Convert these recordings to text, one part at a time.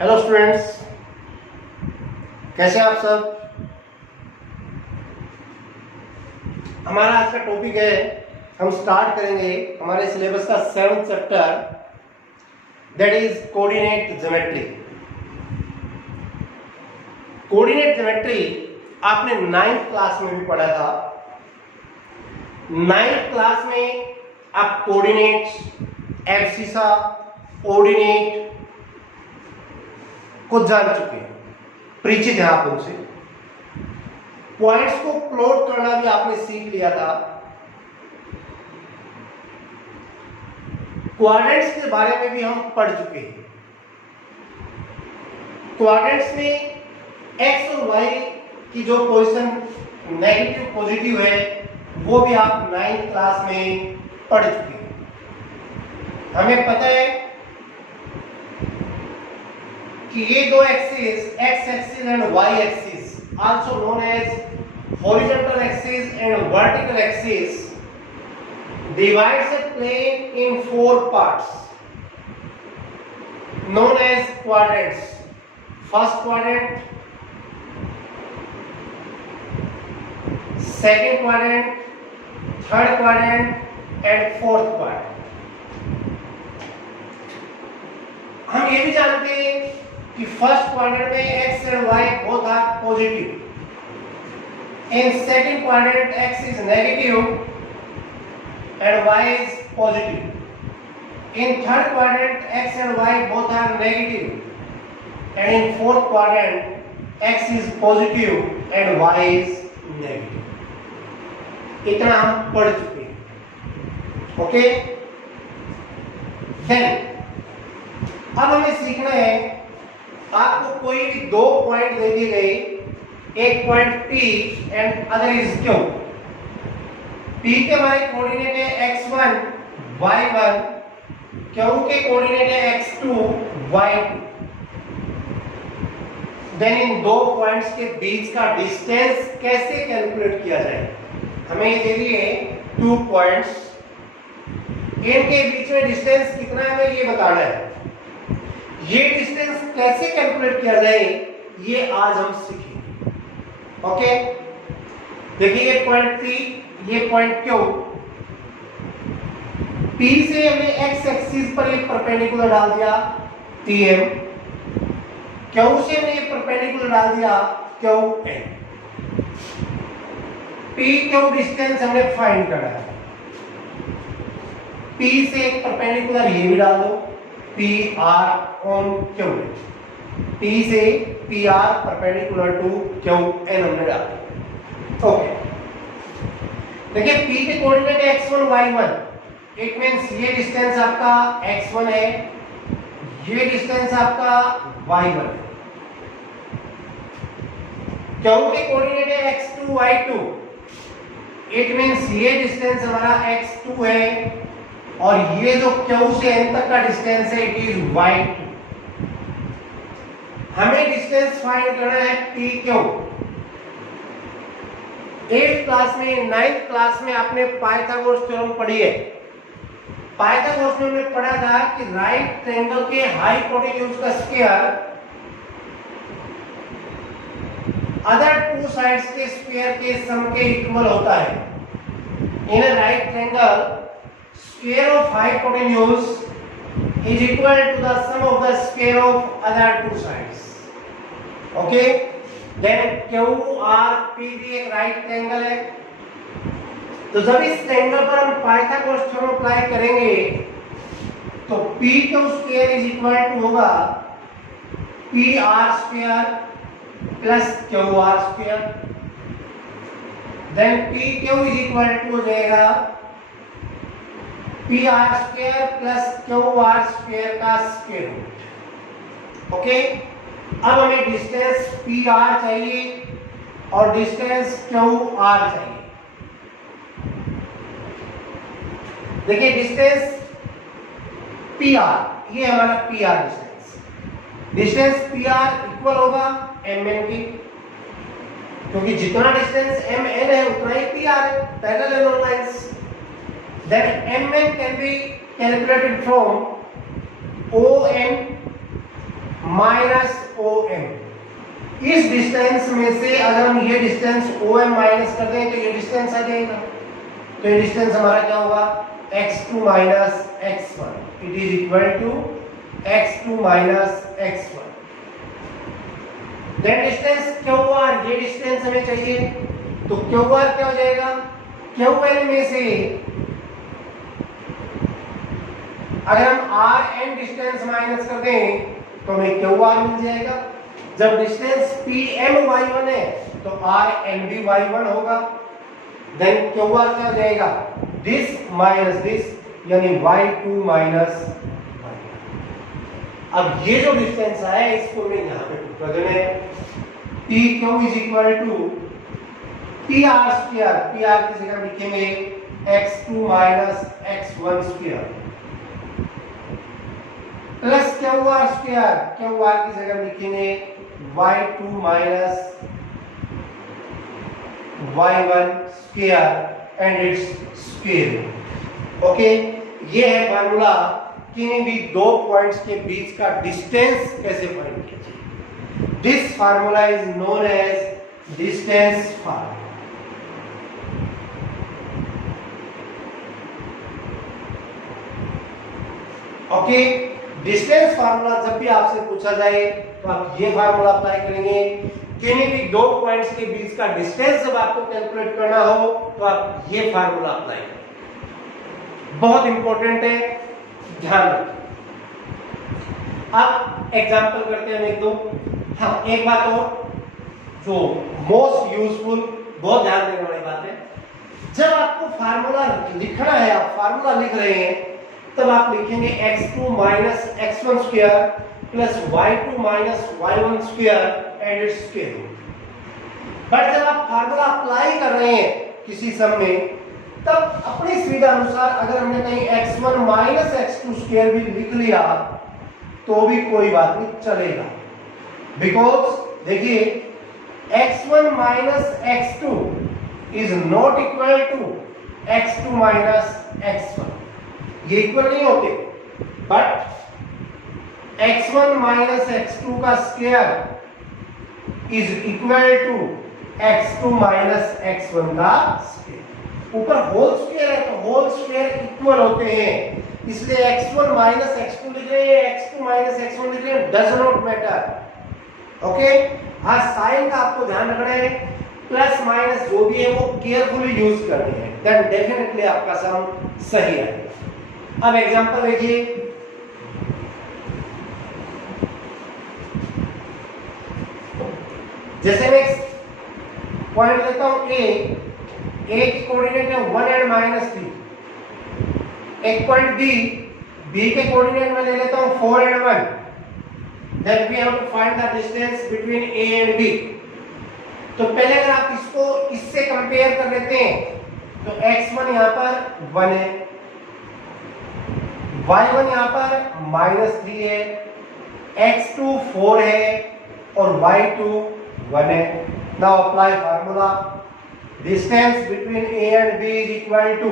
Hello students, कैसे हैं आप सब। हमारा आज का टॉपिक है, हम स्टार्ट करेंगे हमारे सिलेबस का 7th chapter, that is coordinate geometry. Coordinate geometry आपने 9th क्लास में भी पढ़ा था। 9th क्लास में आप कोऑर्डिनेट्स, एब्सिसा, ऑर्डिनेट को जान चुके हैं, परिचित है आप उनसे। पॉइंट्स को प्लॉट करना भी आपने सीख लिया था। क्वाड्रेंट्स के बारे में भी हम पढ़ चुके हैं। क्वाड्रेंट्स में एक्स और वाई की जो पोजीशन नेगेटिव पॉजिटिव है वो भी आप 9th क्लास में पढ़ चुके हैं। हमें पता है कि ये दो axis, X axis and Y axis, also known as horizontal axis and vertical axis, divides a plane in 4 parts known as quadrants. First quadrant, second quadrant, third quadrant and fourth quadrant. हम ये भी जानते हैं कि first quadrant में x and y both are positive. In second quadrant x is negative and y is positive. In third quadrant x and y both are negative and in fourth quadrant x is positive and y is negative. इतना हम पढ़ चुके हैं। Okay, then अब हमें सीखना है, आपको कोई भी दो पॉइंट दे दिए गए, एक point P and other is Q। P के हमारे कोऑर्डिनेट है x1 y1, Q के कोऑर्डिनेट है x2 y2। देन इन दो पॉइंट्स के बीच का डिस्टेंस कैसे कैलकुलेट किया जाए। हमें ये दे दिए 2 पॉइंट्स, इनके बीच में डिस्टेंस कितना है हमें ये बताना है। ये डिस्टेंस कैसे कैलकुलेट किया जाए ये आज हम सीखेंगे। ओके, देखिए ये पॉइंट P, ये पॉइंट Q। P से हमने x एक्सिस पर एक परपेंडिकुलर डाल दिया TM, Q से हमने एक परपेंडिकुलर डाल दिया QN। P Q डिस्टेंस हमने फाइंड करना है। P से एक परपेंडिकुलर ये भी डाल दो, PR on Q। P से PR परपेंडिकुलर टू QN हमने डाला। ओके, देखिए P के कोऑर्डिनेट है x1 y1, इट मींस ये डिस्टेंस आपका x1 है, ये डिस्टेंस आपका y1 है। Q के कोऑर्डिनेट है x2 y2, इट मींस ये डिस्टेंस हमारा x2 है और ये जो Q से N तक का डिस्टेंस है इट इज y2। हमें डिस्टेंस फाइंड करना है PQ। 8th क्लास में, 9th क्लास में आपने पाइथागोरस थ्योरम पढ़ी है। पाइथागोरस में हमने पढ़ा था कि राइट ट्रायंगल के हाइपोटेन्यूज का स्क्वायर अदर 2 साइड्स के स्क्वायर के सम के इक्वल होता है। In a right triangle square of hypotenuse is equal to the sum of the square of other 2 sides. Okay, then QRP भी एक राइट ट्रायंगल है। तो जब इस ट्रायंगल पर हम पाइथागोरस थ्योरम अप्लाई करेंगे तो PQ square is equal to होगा PR square plus QR square. Then PQ is equal to हो जाएगा PR square plus QR square का स्क्वायर रूट। ओके, अब हमें डिस्टेंस PR चाहिए और डिस्टेंस QR चाहिए। देखिए डिस्टेंस PR, ये हमारा PR डिस्टेंस PR इक्वल होगा MN की, क्योंकि जितना डिस्टेंस MN है उतना ही PR है, parallel and lines. Then Mn can be calculated from ON minus OM। इस डिस्टेंस में से अगर हम ये डिस्टेंस OM माइनस कर दें तो ये डिस्टेंस आ जाएगा। तो ये डिस्टेंस हमारा क्या होगा, x2 minus x1, it is equal to x2 minus x1। Then distance QR, ये डिस्टेंस हमें चाहिए, तो QR क्या हो जाएगा, QL में से अगर हम RN डिस्टेंस माइनस कर दें तो हमें QR मिल जाएगा। जब डिस्टेंस PM y1 है तो RN भी y1 होगा। देन QR क्या हो जाएगा, दिस माइनस दिस, यानी y2 माइनस y1। अब ये जो डिस्टेंस आया इसको मैं यहां पे पुट कर देना है, PQ is equal to PR square, PR की जगह लिखेंगे x2 minus x1 square plus QR square, QR की जगह लिखेंगे y2 minus y1 square and its square. Okay, ये है फार्मूला किन्हीं भी दो पॉइंट्स के बीच का डिस्टेंस कैसे फाइंड किया जाए। This formula is known as distance formula. Okay, distance formula जब भी आपसे पूछा जाए तो आप ये फार्मूला अप्लाई करेंगे। किन्हीं भी दो पॉइंट्स के बीच का डिस्टेंस जब आपको कैलकुलेट करना हो तो आप ये फार्मूला अप्लाई करें। बहुत इंपॉर्टेंट है, ध्यान रखें। अब एग्जांपल करते हैं एक दो। हाँ, एक बात और जो मोस्ट यूजफुल, बहुत ध्यान देने वाली बात है, जब आपको फार्मूला लिखना है, आप फार्मूला लिख रहे हैं, तब आप लिखेंगे x2 minus x1 square plus y2 minus y1 square and its square. But जब आप फार्मूला अप्लाई कर रहे हैं किसी सम में, तब अपनी सुविधा अनुसार अगर हमने कहीं x1 माइनस x2 स्क्वायर भी लिख लिया तो भी कोई बात नहीं, चलेगा। बिकॉज देखिए x1 minus x2 is not equal to x2 minus x1, ये इक्वल नहीं होते। बट x1 माइनस x2 का square is equal to x2 minus x1 का स्क्वायर। ऊपर होल स्क्वायर है तो होल स्क्वायर इक्वल होते हैं, इसलिए x1 माइनस x2 लिख रहे हैं, x2 माइनस x1 लिख रहे हैं, डज नॉट मैटर। ओके, हाँ साइन का आपको ध्यान रखना है, प्लस माइनस जो भी है वो केयरफुली यूज करनी है, देन डेफिनेटली आपका सम सही आएगा। अब एग्जांपल देखिए, जैसे मैं पॉइंट लेता हूं A की कोऑर्डिनेट है 1 एंड -3। एक पॉइंट B के कोऑर्डिनेट में ले लेता हूं 4 and 1। Then we have to find the distance between A and B। तो पहले अगर आप इसको इससे कंपेयर कर लेते हैं तो x1 यहां पर 1 है, y1 यहां पर -3 है, x2 4 है और y2 1 है। Now apply formula. Distance between A and B is equal to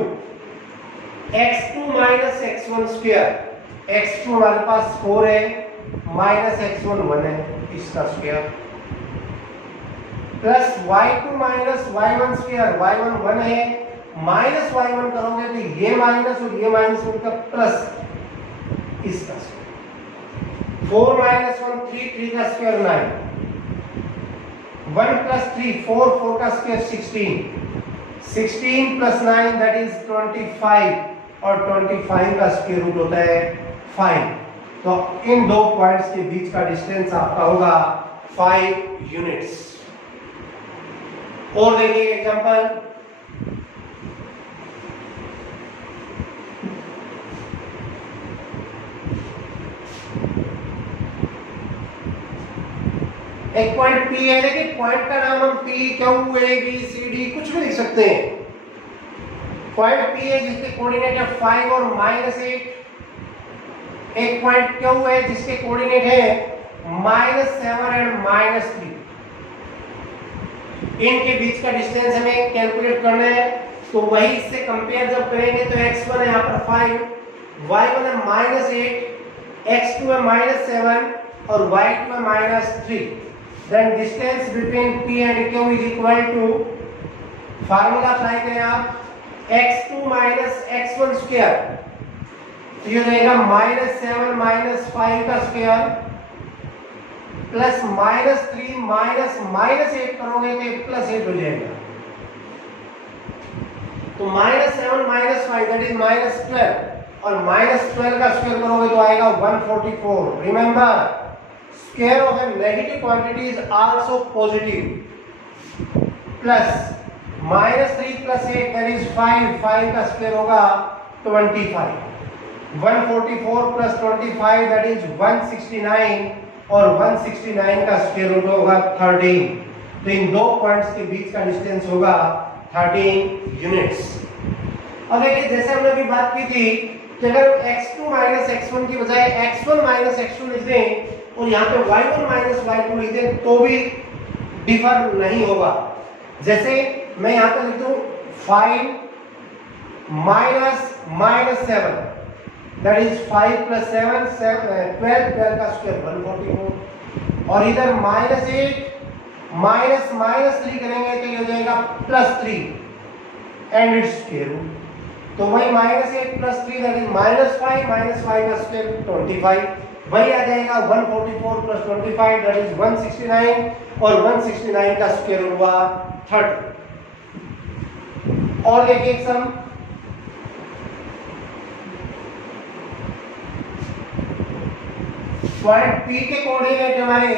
x2 minus x1 square. x2 हमारे पास 4 है, minus x1 1 है, इसका square, plus y2 minus y1 square, y1 1 है, माइनस y1 करोगे तो ये माइनस और ये माइनस मिलकर प्लस इसका स्क्वायर। 4 minus 1 3, 3 का स्क्वायर 9, 1 plus 3 4, 4 का स्क्वायर 16, 16 plus 9 that is 25 और 25 का स्क्वायर रूट होता है 5। तो इन दो पॉइंट्स के बीच का डिस्टेंस आपका होगा 5 यूनिट्स। और देखिए एग्जांपल, एक पॉइंट P है, देखिए पॉइंट का नाम हम P, Q, A, B, C, D कुछ भी लिख सकते हैं। पॉइंट P है जिसके कोऑर्डिनेट है 5 और -8। एक पॉइंट Q है जिसके कोऑर्डिनेट है -7 एंड -3। इनके बीच का डिस्टेंस हमें कैलकुलेट करना है, तो वही इससे कंपेयर जब करेंगे तो x1 है यहाँ पर 5, y1 है -8, x2 है -7 और y2 है -3, then distance between p and q is equal to, formula apply करें आप, x2 माइनस x1 स्क्वायर, तो ये रहेगा -7 -5 का स्क्वायर प्लस -3 -8 करोगे तो ये +8 हो जाएगा, तो -7 -5 दैट इज -12 और -12 का स्क्वायर करोगे तो आएगा 144। Remember, square of A negative quantity is also positive, plus -3 + 8 that is 5 का स्क्वायर होगा 25, 144 + 25 दैट इज 169 और 169 का स्क्वायर रूट होगा 13, तो इन दो पॉइंट्स के बीच का डिस्टेंस होगा 13 यूनिट्स। अब देखिए जैसे हमने अभी बात की थी कि अगर x2 x1 की बजाय x1 x2 लिख दें और यहाँ पे y1 y2 लिख दें तो भी डिफर नहीं होगा। जैसे मैं यहाँ पे लिख दूं 5 -7 दैट इज 5 + 7 12 का स्क्वायर 144, और इधर -8 -3 करेंगे तो ये हो जाएगा +3 एंड इट्स स्क्वायर रूट, तो वही -8 + 3 दैट इज -5 का स्क्वायर 25, वही आ जाएगा 144 + 25 दैट इज 169 और 169 का स्क्वायर रूट हुआ 30। और देखिए एक सम, पॉइंट P के कोऑर्डिनेट हमारे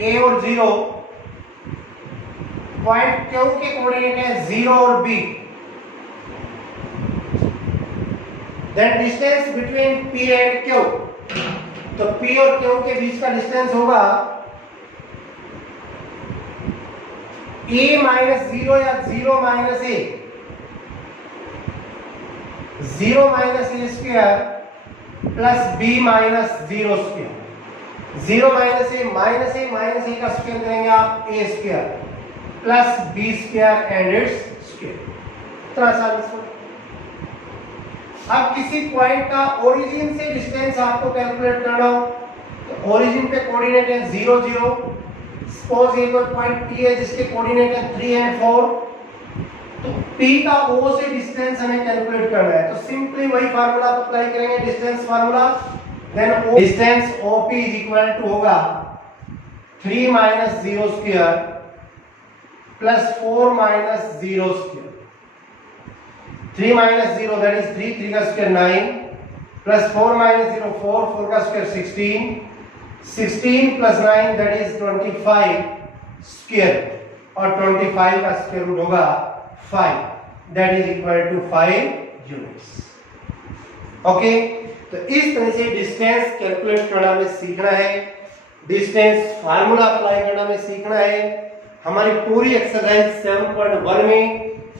a और 0, पॉइंट Q के कोऑर्डिनेट है 0 और B, then distance between P and Q, तो P और Q के बीच का डिस्टेंस होगा a - 0 या 0 - a, 0 - a square plus b - 0 square, 0 - a का स्क्वायर करेंगे आप a square plus b square and its square, इतना आसान। अब किसी पॉइंट का ओरिजिन से डिस्टेंस आपको कैलकुलेट करना हो तो ओरिजिन पे कोऑर्डिनेट है 0 0, सपोज ये कोई पॉइंट P है जिसके कोऑर्डिनेट है 3 एंड 4, तो P का O से डिस्टेंस हमें कैलकुलेट करना है, तो सिंपली वही फार्मूला अप्लाई करेंगे, distance formula, then distance OP is equal to होगा 3 - 0 square plus 4 - 0 square, 3 - 0 that is 3 का स्क्वायर 9 प्लस 4 - 0 4 का square 16 plus 9 that is 25 square, और 25 का स्क्वायर रूट होगा 5 that is equal to 5 units. Okay, तो इस तरह से डिस्टेंस कैलकुलेट करना हमें सीखना है, डिस्टेंस फार्मूला अप्लाई करना हमें सीखना है। हमारी पूरी एक्सरसाइज 7.1 में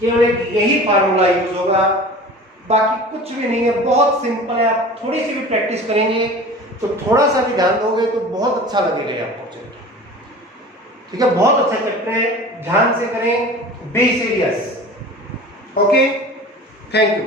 केवल एक यही फार्मूला यूज होगा, बाकी कुछ भी नहीं है, बहुत सिंपल है। आप थोड़ी सी भी प्रैक्टिस करेंगे तो थोड़ा सा भी ध्यान दोगे तो बहुत अच्छा लगेगा आपको चैप्टर, ठीक है, बहुत अच्छा चैप्टर है, ध्यान से करें, be serious. Okay, thank you.